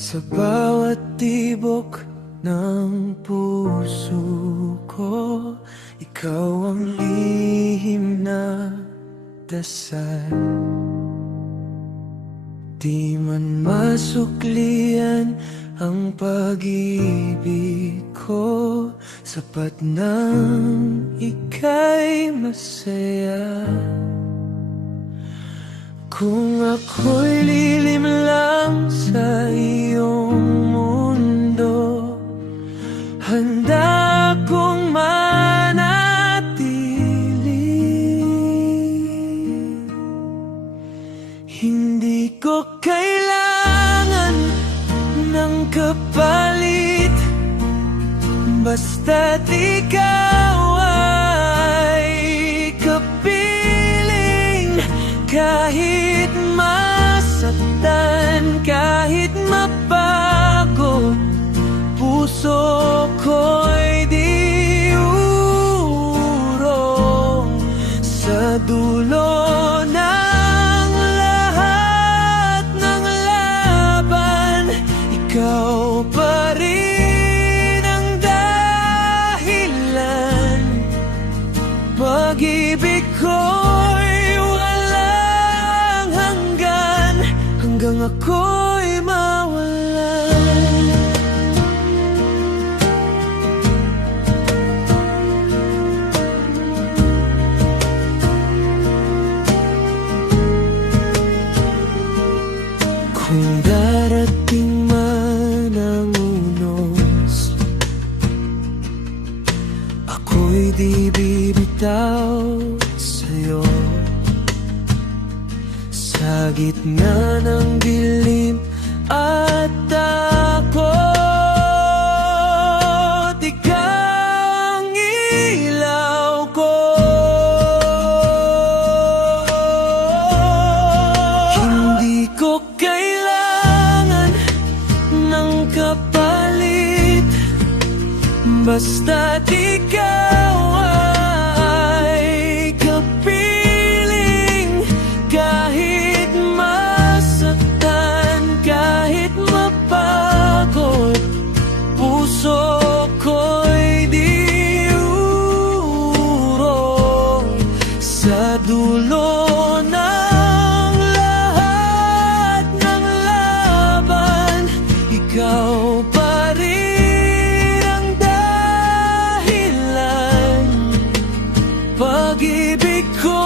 Sa bawat tibok ng puso ko, ikaw ang lihim na dasal. Di man masuklian ang pag-ibig ko, sapat nang ika'y masaya. Kung ako'y lilim lang sa iyong mundo, handa kong manatili. Hindi ko kailangan ng kapalit, basta't ikaw ay kapiling. Kahit masaktan, kahit mabago, puso ko'y di urong. Sa dulo ng lahat ng laban, ikaw pa rin ang dahilan. Pag-ibig ko'y walang hanggan, hanggang ako'y mawalan. Kung darating man ang unos, ako'y di bibitaw sa'yo. Sa gitna ng dilim at takot, ikaw ang ilaw ko. Hindi ko kailangan ng kapalit, basta't ikaw ay kapiling. Kahit masaktan, kahit mapagod, puso ko'y di urong. Sa dulo ng lahat ng laban, ikaw pa rin ang dahilan. Pag-ibig ko